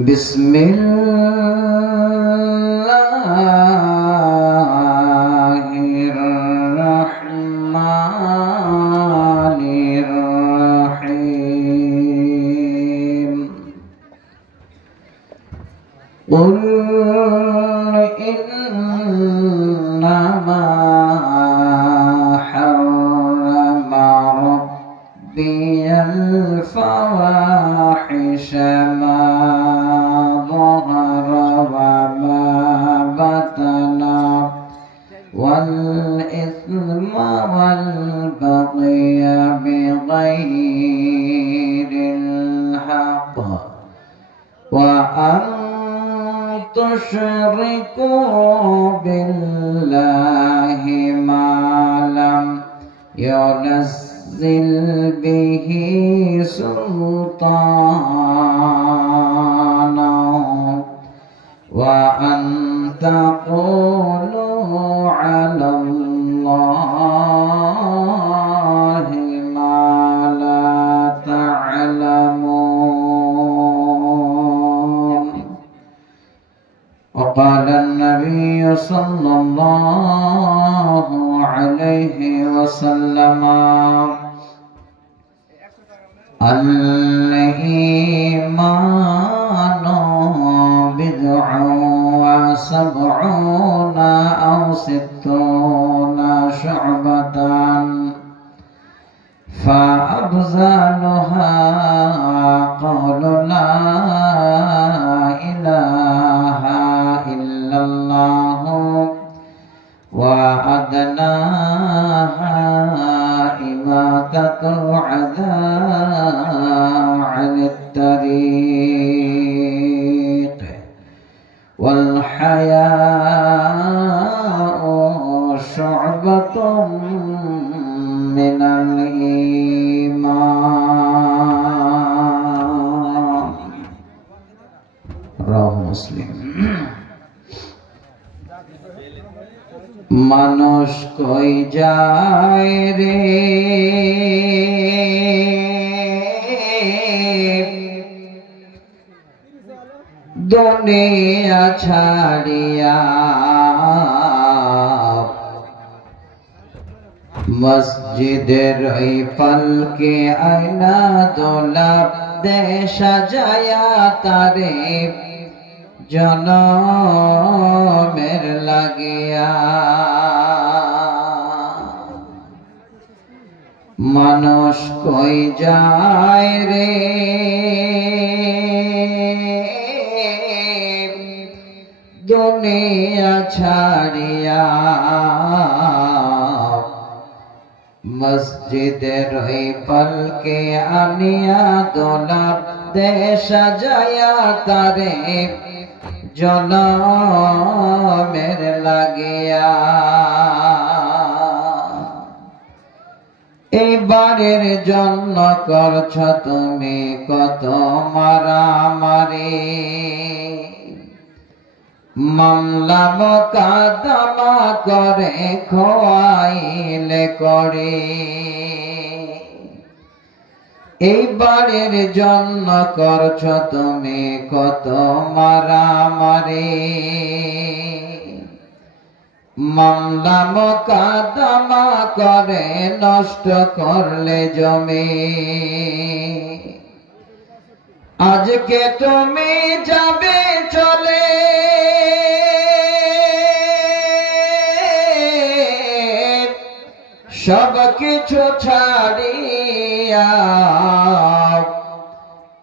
بسم الله وأن تشركوا بالله ما لم ينزل به سلطانا 100% রাহ মুসলিম। মানুষ কই যায় রে? দুনিয়া ছাড়িয়া মসজিদের রই পালকে আয়না দোলা দেশা যায় তারে জনমের লাগিয়া। মানুষ কই যায় রে? দুনিয়া ছাড়িয়া মসজিদের ওই পালকে আনিয়া দোলাপ দে সাজায়া তারে জনমের লাগিয়া। এইবারের জন্য করছ তুমি কত মারামারি। মামলা মকাদমা করে খোয়াইলে করে। এইবারের জন্য করছ তুমি কত মারামারি। মামলা মকাদমা করে নষ্ট করলে জমি। আজকে তুমি যাবে চলে। সব কিছু ছাড়িয়া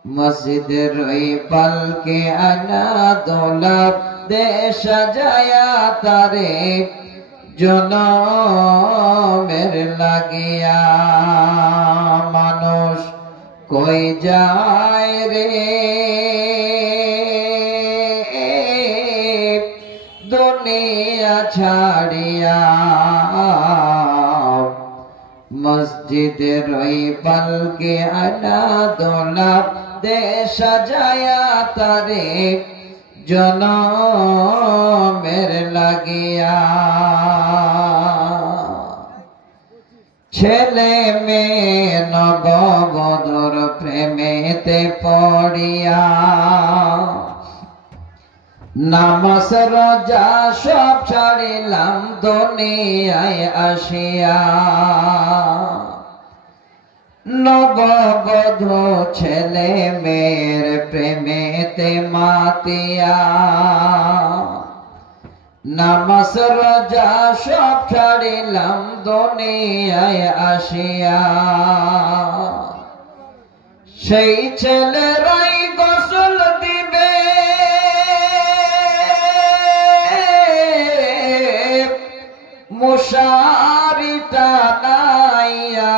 মসজিদের ওই পালকে আনা দোলাপ দে সাজায়া তারে জনমের লাগিয়া। মানুষ কই যায় রে? দুনিয়া ছাড়িয়া মসজিদের ওই পালকে আনা দোলাপ দে সাজায়া তারে জনমের লাগিয়া। ছেলে মেয়ে নববধুর প্রেমেতে পড়িয়া। নামাজ রোজা সব ছাড়িলাম দুনিয়ায় আসিয়া। নববধূ ছেলে মেয়ের প্রেমেতে মাতিয়া। নামাজ রোজা সব ছাড়িলাম দুনিয়ায় আসিয়া। সেই ছেলেরাই মশারিটা নাইয়া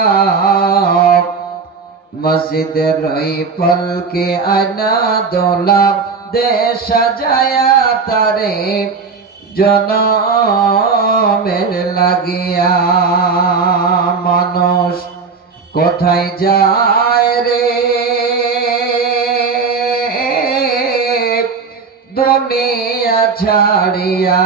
মসজিদের ওই পলকে আনা দোলা দে সাজায়া তারে জনমের লাগিয়া। মানুষ কোথায় যায় রে? দুনিয়া ছাড়িয়া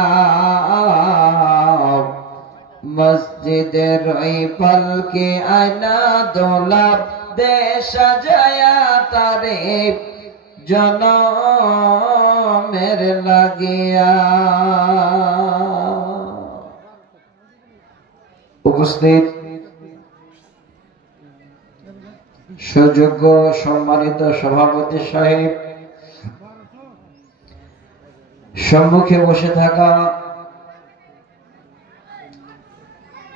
মসজিদের ওই পলকে আয়না দোলাপ দে সাজায়া তারে জনমের লাগিয়া। উপস্থিত। সুযোগ্য সম্মানিত সভাপতি সাহেব, সম্মুখে বসে থাকা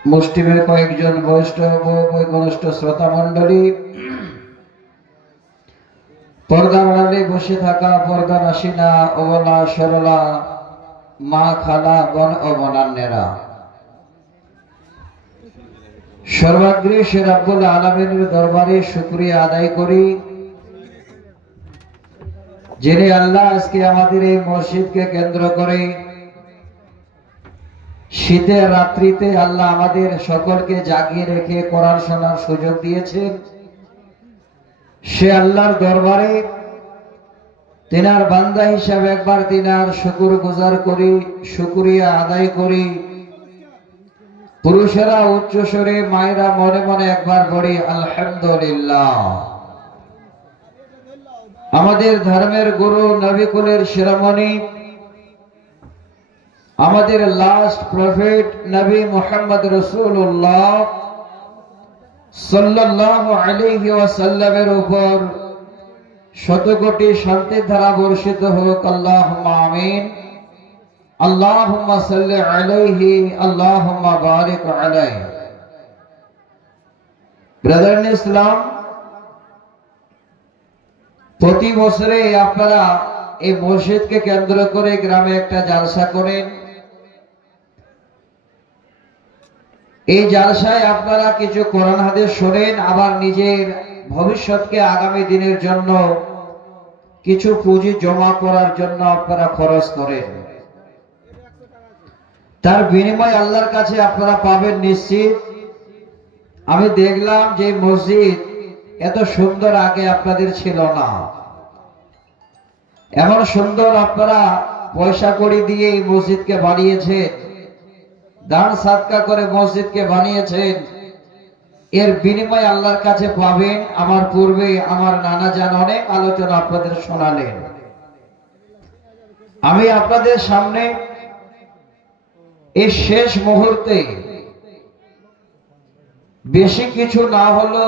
মুষ্টিমের কয়েকজন বয়স্ক বৈকনিষ্ঠ শ্রোতা মণ্ডলী, পর্দা আড়ালে বসে থাকা পর্দা নাসিনা অবলা সরলা, মা খালা, বন ও বনান্যেরা। সর্বাগ্রে সে রাব্বুল আলমিনের দরবারে শুক্রিয়া আদায় করি, যিনি আল্লাহ আজকে আমাদের এই মসজিদকে কেন্দ্র করে শীতের রাত্রিতে আল্লাহ আমাদের সকলকে জাগিয়ে রেখে কোরআন শোনার সুযোগ দিয়েছেন। সে আল্লাহর দরবারে তিনার বান্দা হিসাবে একবার তিনার শুকুর গুজার করি, শুকুরিয়া আদায় করি। পুরুষেরা উচ্চ স্বরে, মায়েরা মনে মনে একবার পড়ি আলহামদুলিল্লাহ। আমাদের ধর্মের গুরু নবিকুলের শিরোমণি আমাদের লাস্ট প্রফেট নবী মোহাম্মদ রসুল্লাহ সাল্লাহ আলিহি ওয়াসাল্লামের উপর শত কোটি শান্তির ধারা বর্ষিত হোক আল্লাহ আমিন আল্লাহুম্মা সাল্লি আলাইহি আল্লাহুম্মা বারিক আলাইহি ব্রাদার ইসলাম প্রতি বছরে আপনারা এই মসজিদকে কেন্দ্র করে গ্রামে একটা জালসা করেন এই জালসায় আপনারা কিছু কোরআন হাদিস শোনেন, আবার নিজের ভবিষ্যৎকে আগামী দিনের জন্য কিছু পুঁজি জমা করার জন্য আপনারা খরচ করেন। তার বিনিময় আল্লাহর কাছে আপনারা পাবেন নিশ্চিত। আমি দেখলাম যে মসজিদ এত সুন্দর আগে আপনাদের ছিল না। এমন সুন্দর আপনারা পয়সা করি দিয়ে এই মসজিদকে বানিয়েছেন। দান সাদকা করে মসজিদকে বানিয়েছেন। এর বিনিময় আল্লাহর কাছে পাবেন। আমার পূর্বে আমার নানা জান অনেক আলোচনা আপনাদের শোনালেন। আমি আপনাদের সামনে এই শেষ মুহূর্তে বেশি কিছু না হলো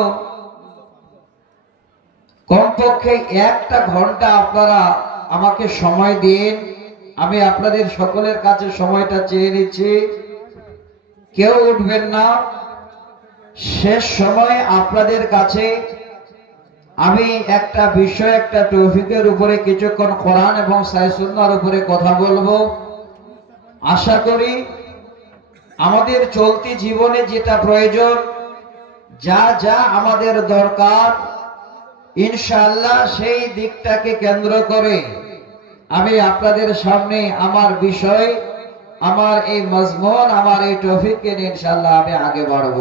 কমপক্ষে একটা ঘণ্টা আপনারা আমাকে সময় দিন। আমি আপনাদের সকলের কাছে সময়টা চেয়ে নিচ্ছি। কেউ উঠবেন না। শেষ সময় আপনাদের কাছে আমি একটা বিষয়, একটা টপিকের উপরে কিছুক্ষণ কোরআন এবং সাইসুন্নার উপরে কথা বলব। আশা করি আমাদের চলতি জীবনে যেটা প্রয়োজন, যা যা আমাদের দরকার ইনশাল্লাহ সেই দিকটাকে কেন্দ্র করে আমি আপনাদের সামনে আমার বিষয় আমার এই মজমুন, আমার এই টপিককে নিয়ে ইনশাআল্লাহ আমি আগে বাড়ব।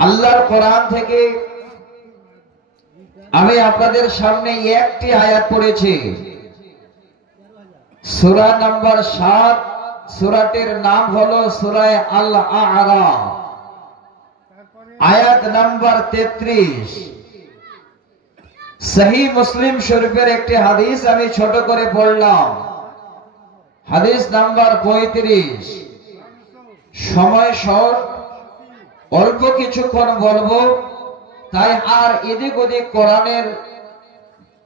আল্লাহর কোরআন থেকে আমি আপনাদের সামনে একটি আয়াত পড়েছি। সুরা নাম্বার সাত, সুরাটির নাম হলো সুরায় আল আরা আয়াত নাম্বার তেত্রিশ। সহি মুসলিম শরীফের একটি হাদিস আমি ছোট করে পড়লাম। হাদিস নাম্বার পঁয়ত্রিশ। সময় শর্ট অল্প কিছুক্ষণ বলব, তাই আর এদিক ওদিক কোরআনের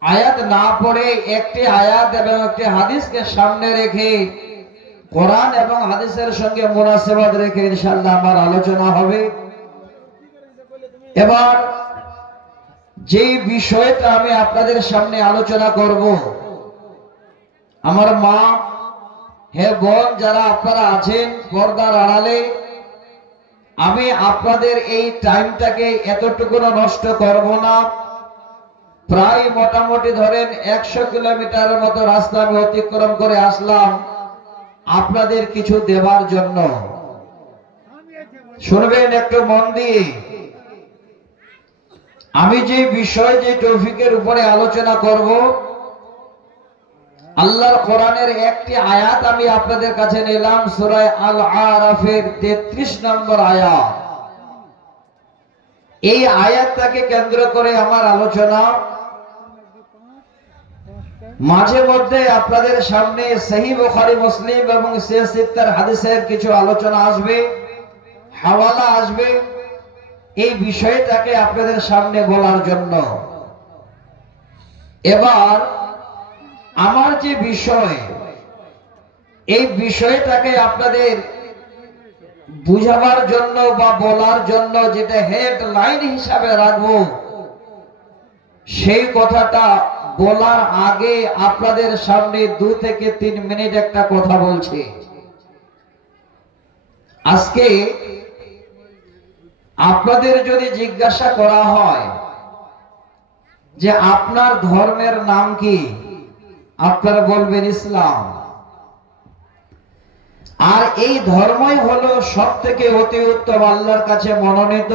আয়াত না পড়ে একটি আয়াত এবং একটি হাদিসকে সামনে রেখে কোরআন এবং হাদিসের সঙ্গে মোনাসেবাদ রেখে ইনশাল্লাহ আমার আলোচনা হবে। এবার যে বিষয়টা আমি আপনাদের সামনে আলোচনা করব, আমার মা হে বোন, যারা আপনারা আছেন পর্দার আড়ালে, আমি আপনাদের এই টাইমটাকে এতটুকু নষ্ট করব না। প্রায় মোটামুটি ধরেন একশো কিলোমিটারের মতো রাস্তা আমি অতিক্রম করে আসলাম আপনাদের কিছু দেবার জন্য। শুনবেন একটু মন দিয়ে। আমি যে বিষয়, যে টপিকের উপরে আলোচনা করব আল্লাহর কোরআনের একটি আয়াত আমি আপনাদের কাছে নিলাম, সূরা আল আরাফের 33 নম্বর আয়াত। এই আয়াতটাকে কেন্দ্র করে আমার আলোচনা। মাঝে মধ্যে আপনাদের সামনে সহি বুখারী, মুসলিম এবং সিয়াসিত্তার হাদিসের কিছু আলোচনা আসবে, হাওয়ালা আসবে এই বিষয়টাকে আপনাদের সামনে বলার জন্য। এবার আমার যে বিষয়, এই বিষয়টাকে আপনাদের বুঝাবার জন্য বা বলার জন্য যেটা হেডলাইন হিসাবে রাখব, সেই কথাটা বলার আগে আপনাদের সামনে দু থেকে তিন মিনিট একটা কথা বলছি। আজকে আপনাদের যদি জিজ্ঞাসা করা হয় যে আপনার ধর্মের নাম কি? আপনারা বলবেন ইসলাম। আর এই ধর্মই হলো সব থেকে অতি উত্তম আল্লাহর কাছে মনোনীত।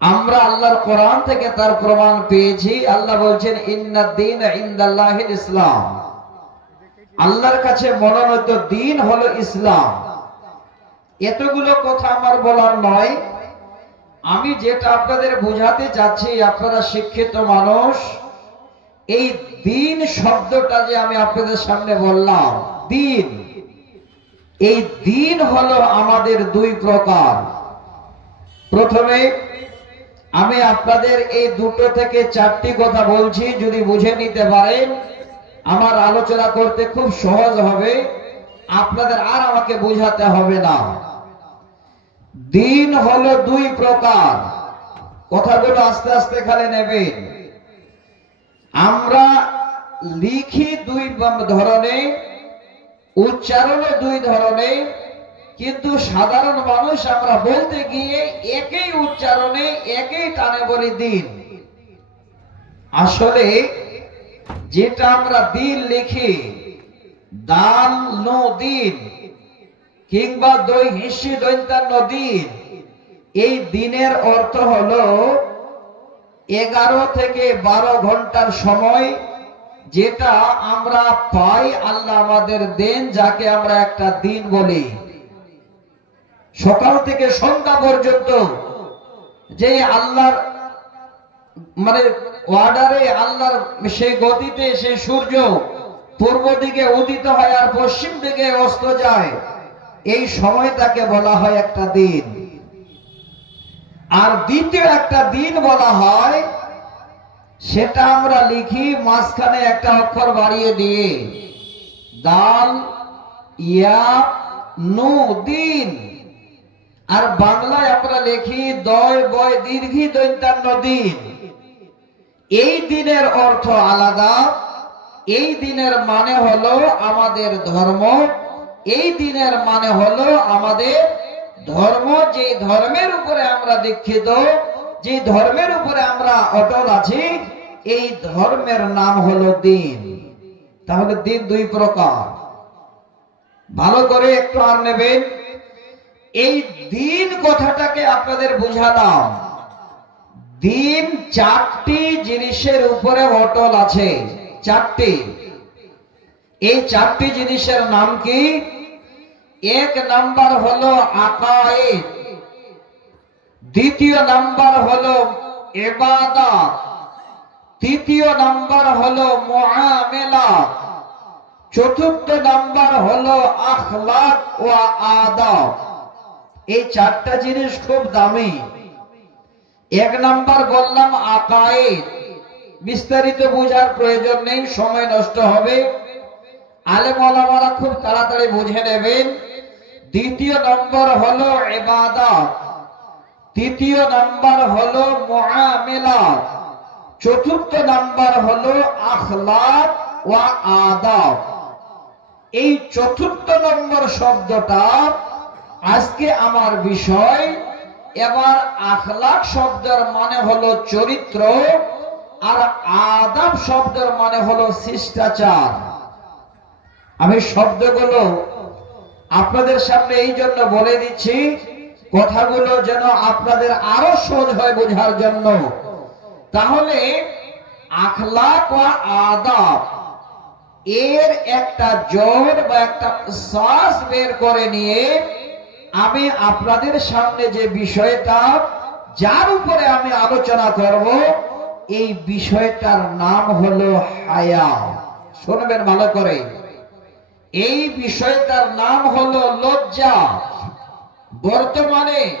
আমরা আল্লাহর কোরআন থেকে তার প্রমাণ পেয়েছি। আল্লাহ বলছেন ইন্নাদ্দিন ইন্দাল্লাহিল ইসলাম। আল্লাহর কাছে মনোনীত দিন হলো ইসলাম। এতগুলো কথা আমার বলার নয়। আমি যেটা আপনাদের বোঝাতে চাচ্ছি, আপনারা শিক্ষিত মানুষ। এই দিন শব্দটা যে আমি আপনাদের সামনে বললাম, দিন। এই দিন হলো আমাদের দুই প্রকার। প্রথমে, আমি আপনাদের এই দুটো থেকে চারটি কথা বলছি, যদি বুঝে নিতে পারেন, আমার আলোচনা করতে খুব সহজ হবে, আপনাদের আর আমাকে বুঝাতে হবে না। দিন হলো দুই প্রকার। কথাগুলো আস্তে আস্তে খালি নেবেন। আমরা লিখি দুই ধরনের উচ্চারণে দুই ধরনের কিন্তু সাধারণ মানুষ আমরা বলতে গিয়ে একই উচ্চারণে, একই টানে বলি দিন। আসলে যেটা আমরা দিন লিখি, দান নো দিন, কিংবা দই হিসি দৈন্তান্ন দিন, এই দিনের অর্থ হলো এগারো থেকে বারো ঘণ্টার সময় যেটা আমরা পাই, আল্লাহ আমাদের দেন, যাকে আমরা একটা দিন বলি। সকাল থেকে সন্ধ্যা পর্যন্ত যে আল্লাহর মানে ওয়ার্ডারে আল্লাহর সেই গতিতে সেই সূর্য পূর্ব দিকে উদিত হয় আর পশ্চিম দিকে অস্ত যায়, এই সময়টাকে বলা হয় একটা দিন। আর দ্বিতীয় একটা দিন বলা হয়, সেটা আমরা লিখি মাঝখানে একটা অক্ষর বাড়িয়ে দিয়ে। দাল, ইয়া, নু, দিন। আর বাংলায় আমরা লিখি দয়, বয়, দীর্ঘি, দৈন্তান্ন দিন। এই দিনের অর্থ আলাদা, এই দিনের মানে হলো আমাদের ধর্ম, এই দিনের মানে হলো আমাদের ধর্ম যে ধর্মের উপরে আমরা দীক্ষিত যে ধর্মের উপরে আমরা অটল আছি, এই ধর্মের নাম হলো দিন। তাহলে দিন দুই প্রকার। ভালো করে একটু আর নেবেন। এই দিন কথাটাকে আপনাদের বুঝালাম। দিন চারটি জিনিসের উপরে অটল আছে। চারটি। এই চারটি জিনিসের নাম কি? এক নাম্বার হলো আকায়েদ দ্বিতীয় নাম্বার হলো এবাদত তৃতীয় নাম্বার হলো মুআমেলা। চতুর্থ নাম্বার হলো আখলাক ও আদব। এই চারটা জিনিস খুব দামি। এক নাম্বার বললাম আকায়েদ বিস্তারিত বোঝার প্রয়োজন নেই, সময় নষ্ট হবে। আলেম ওলামারা খুব তাড়াতাড়ি বুঝে নেবেন। দ্বিতীয় নম্বর হলো ইবাদত। তৃতীয় নাম্বার হলো মুআমেলা চতুর্থ নাম্বার হলো আখলাক ওয়া আদাব। এই চতুর্থ নম্বর শব্দটা আজকে আমার বিষয়। এবার আখলাক শব্দের মানে হলো চরিত্র আর আদাব শব্দের মানে হলো শিষ্টাচার। আমি শব্দগুলো আপনাদের সামনে এই জন্য বলে দিচ্ছি, কথাগুলো যেন আপনাদের আরও সহজ হয় বোঝার জন্য। তাহলে, আখলাক ও আদাব, এর একটা জোর বা একটা শ্বাস বের করে নিয়ে আমি আপনাদের সামনে যে বিষয়টা, যার উপরে আমি আলোচনা করব, এই বিষয়টার নাম হলো হায়া শুনবেন ভালো করে। এই বিষয়টার নাম হলো লজ্জা। বর্তমানে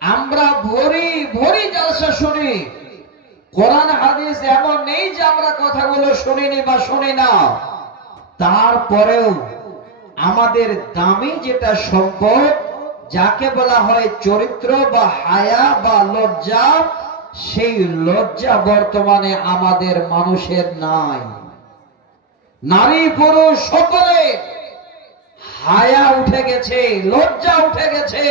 আমরা ভরি ভরি জলসা শুনি। কোরআন, হাদিস এমন নেই যে আমরা কথাগুলো শুনিনি বা শুনি না। তারপরেও আমাদের দামি যেটা সম্পদ, যাকে বলা হয় চরিত্র বা হায়া বা লজ্জা, সেই লজ্জা বর্তমানে আমাদের মানুষের নাই। নারী পুরুষ সকলে হায়া উঠে গেছে, লজ্জা উঠে গেছে।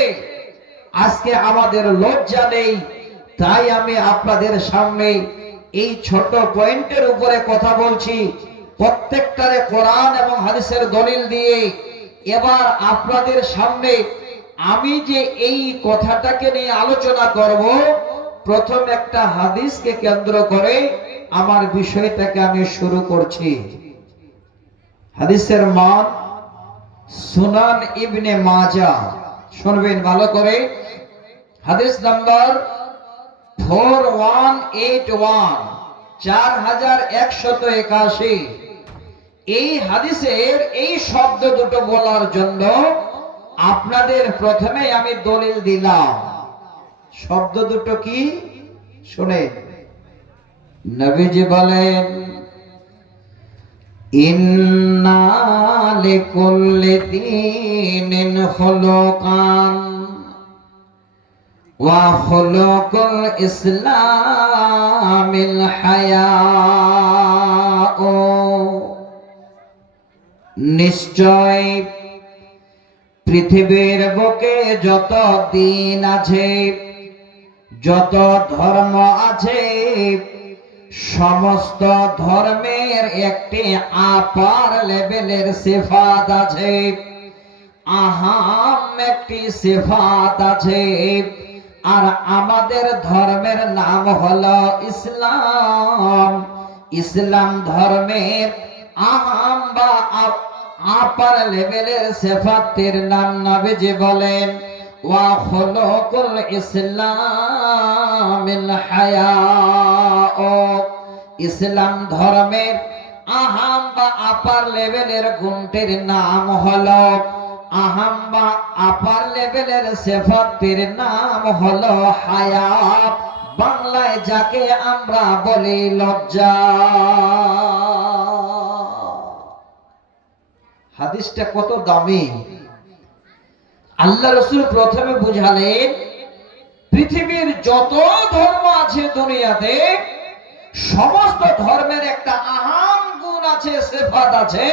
আজকে আমাদের লজ্জা নেই, তাই আমি আপনাদের সামনে এই ছোট পয়েন্টের উপরে কথা বলছি। প্রত্যেকটারে কোরআন এবং হাদিসের দলিল দিয়ে এবার আপনাদের সামনে আমি যে এই কথাটাকে নিয়ে আলোচনা করব, প্রথম একটা হাদিসকে কেন্দ্র করে আমার বিষয়টাকে আমি শুরু করছি। হাদিসের মান সুনান ইবনে মাজা, শুনবেন ভালো করে। হাদিস number four one eight one, চার হাজার একশত একাশি। এই হাদিসের এই শব্দ দুটো বলার জন্য আপনাদের প্রথমে আমি দলিল দিলাম। শব্দ দুটো কি? শুনে নবীজি বলেন ইন্না লিকুল্লি দীনিন খুলুকান ওয়া খুলুকুল ইসলামিল হায়াউ নিশ্চয় পৃথিবীর বুকে যত দিন আছে, যত ধর্ম আছে সমস্ত ধর্মের একটি আপার লেভেলের সিফাত আছে। আহাম একটি সিফাত আছে। আর আমাদের ধর্মের নাম হলো ইসলাম। ইসলাম ধর্মের আহাম বা আপার লেভেলের সেফাতের নাম নবীজি বলেন। হায়াউ ইসলাম ধর্মের আহাম বা আপার লেভেলের গুণটির নাম হলো, আহাম বা আপার লেভেলের নাম হলো হায়া। বাংলায় যাকে আমরা বলি লজ্জা। হাদিসটা কত দামি। আল্লাহ রসুল প্রথমে বুঝালেন, পৃথিবীর যত ধর্ম আছে দুনিয়াতে, সমস্ত ধর্মের একটা আহাম গুণ আছে, সেফাত আছে।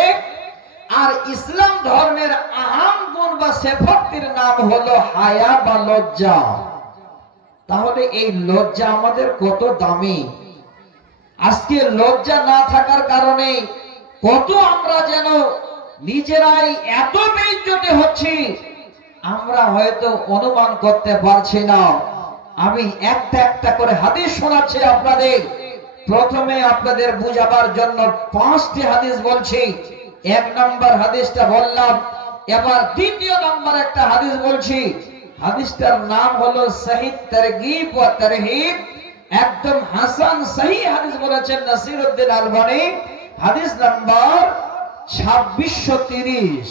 আর ইসলাম ধর্মের আহাম গুণ বা সেফাতের নাম হলো হায়া বা লজ্জা। তাহলে এই লজ্জা আমাদের কত দামি? আজকে লজ্জা না থাকার কারণে কত আমরা যেন নিজেরাই এত বেইজ্জতে হচ্ছি আমরা হয়তো অনুমান করতে পারছি না। আমি একটা একটা করে হাদিস শোনাচ্ছি আপনাদের। প্রথমে আপনাদের বুঝাবার জন্য পাঁচটি হাদিস বলছি। এক নম্বর হাদিসটা বললাম, এবার দ্বিতীয় নম্বর একটা হাদিস বলছি। হাদিসটার নাম হলো শহীদ তারগিব ও তারহিব একদম হাসান সহি হাদিস বলেছেন নাসির উদ্দিন আলবানি। হাদিস নাম্বার ছাব্বিশশো তিরিশ।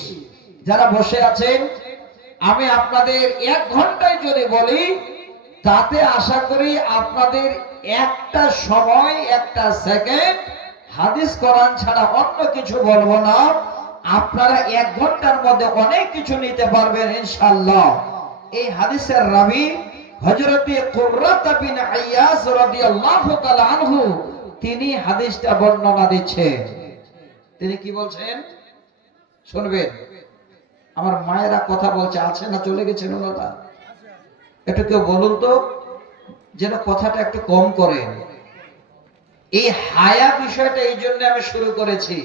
যারা বসে আছেন আমি আপনাদের এক ঘন্টায় যদি বলি, তাতে আশা করি আপনাদের একটা সময়, একটা সেকেন্ড হাদিস কোরআন ছাড়া অন্য কিছু বলব না। আপনারা এক ঘণ্টার মধ্যে অনেক কিছু নিতে পারবেন, ইনশাআল্লাহ। এই হাদিসের রাবি হযরতে কুররাত বিন আইয়াস রাদিয়াল্লাহু তাআলা আনহু, তিনি হাদিসটা বর্ণনা দিচ্ছেন। তিনি কি বলছেন? শুনবেন। আমার মায়েরা কথা বলছে, আছে না চলে গেছেন ওনারা একটু কেউ বলুন তো, যেন কথাটা একটু কম করেন এই হায়া বিষয়টা এই জন্য আমি শুরু করেছি।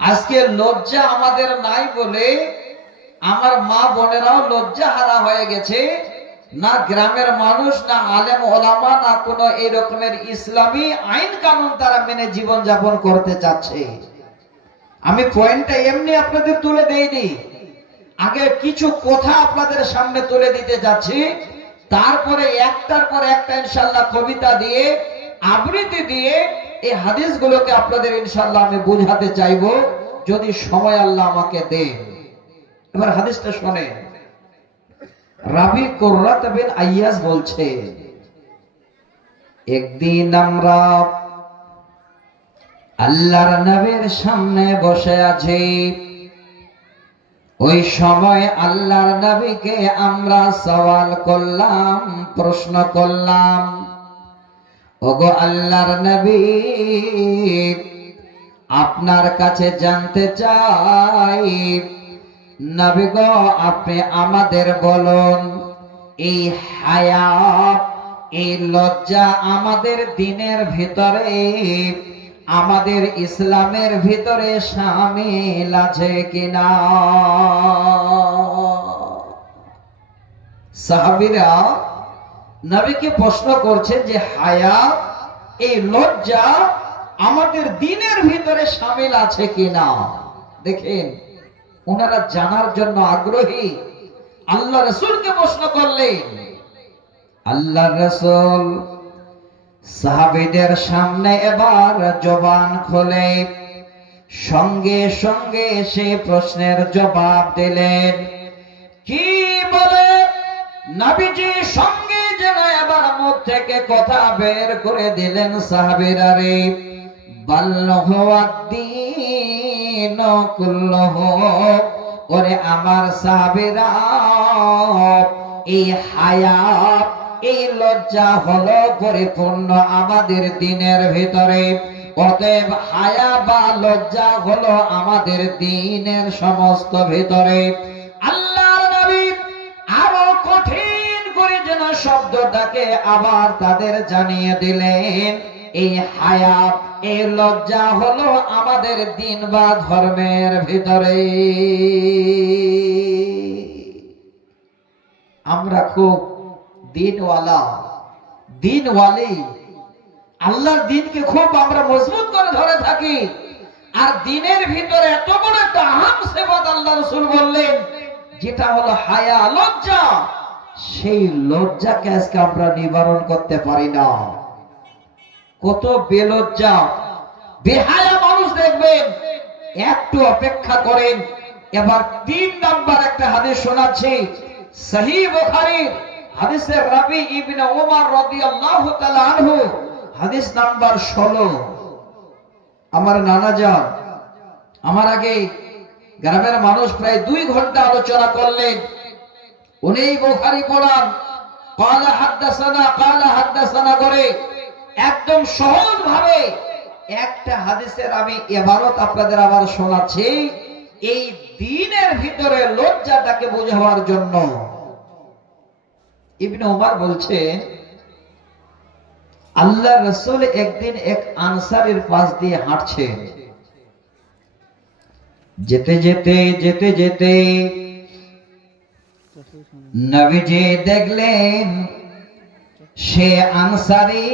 আজকে লজ্জা আমাদের নাই বলে আমার মা বোনেরাও লজ্জা হারা হয়ে গেছে। না গ্রামের মানুষ, না আলেম ওলামা, না কোনো এই রকমের ইসলামী আইন কানুন তারা মেনে জীবন যাপন করতে চাচ্ছে। আমি পয়েন্টটা এমনি আপনাদের তুলে দেইনি। আগে কিছু কথা আপনাদের সামনে তুলে দিতে যাচ্ছি। তারপরে একটার পর একটা ইনশাল্লাহ কবিতা দিয়ে, আবৃত্তি দিয়ে এই হাদিসগুলোকে আপনাদের ইনশাল্লাহ আমি বুঝাতে চাইব। যদি সময় আল্লাহ আমাকে দেন। এবার হাদিসটা শোনেন। রাবি কোররাত বিন আইয়াস বলছে, একদিন আমরা আল্লাহর নবীর সামনে বসে আছি। ওই সময় আল্লাহর নবীকে আমরা সওয়াল করলাম, প্রশ্ন করলাম, ওগো আল্লাহর নবী, আপনার কাছে জানতে চাই, নবী গো, আপনি আমাদের বলুন, এই হায়া, এই লজ্জা আমাদের দিনের ভিতরে আমাদের ইসলামের ভিতরে সামিল আছে কিনা? সাহাবিরা নবীকে প্রশ্ন করছেন যে, হায়া, এই লজ্জা আমাদের দিনের ভিতরে সামিল আছে কিনা? দেখেন, ওনারা জানার জন্য আগ্রহী। আল্লাহ রসুলকে প্রশ্ন করলেন, আল্লাহ রসুল সাহাবিদের সামনে এবার জবান খোলে। সঙ্গে সঙ্গে সে প্রশ্নের জবাব দিলেন, কি বলে? নবীজি সঙ্গে যেন এবার মুখ থেকে কথা বের করে দিলেন সাহাবিরা রে। বাল্লহদ্দিন কুল্লহ, ওরে আমার সাহাবিরা, এই হায়াত এই লজ্জা হলো পরিপূর্ণ আমাদের দিনের ভিতরে। অতএব হায়া বা লজ্জা হলো আমাদের দিনের সমস্ত ভিতরে। আল্লাহর নবী আরও কঠিন করে যেন শব্দটাকে আবার তাদের জানিয়ে দিলেন, এই হায়া, এই লজ্জা হলো আমাদের দিন বা ধর্মের ভিতরে। আমরা খুব দিনওয়ালা। দিনওয়ালি আল্লাহর দিনকে খুব আমরা মজবুত করে ধরে থাকি। আর দিনের ভিতরে এত বড় একটা আহাম সেবত আল্লাহ রসুল বললেন, যেটা হলো হায়া লজ্জা। সেই লজ্জাকে আজকে আমরা নিবারণ করতে পারি না। কত বেলজ্জা। বেহায়া মানুষ দেখবেন, একটু অপেক্ষা করেন। এবার তিন নাম্বার একটা হাদিস শোনাচ্ছি। সহি বুখারীর হাদিসের রাবি ইবনে রাদিয়াল্লাহু তাআলা আনহু, হাদিস নাম্বার 16 আমার নানা যান আমার আগে গ্রামের মানুষ প্রায় দুই ঘণ্টা আলোচনা করলেন। উনি বুখারী পড়ান, কালা হাদ্দাসানা কালা হাদ্দাসানা করে একদম সহজ ভাবে একটা হাদিসের আমি এবারত আপনাদের আবার শোনাচ্ছি, এই দিনের ভিতরে লজ্জাটাকে বোঝাবার জন্য। ইবনে উমার বলছেন আল্লাহ রসুল একদিন এক আনসারের পাশ দিয়ে হাঁটছেন যেতে যেতে যেতে যেতে নবীজি দেখলেন, সে আনসারি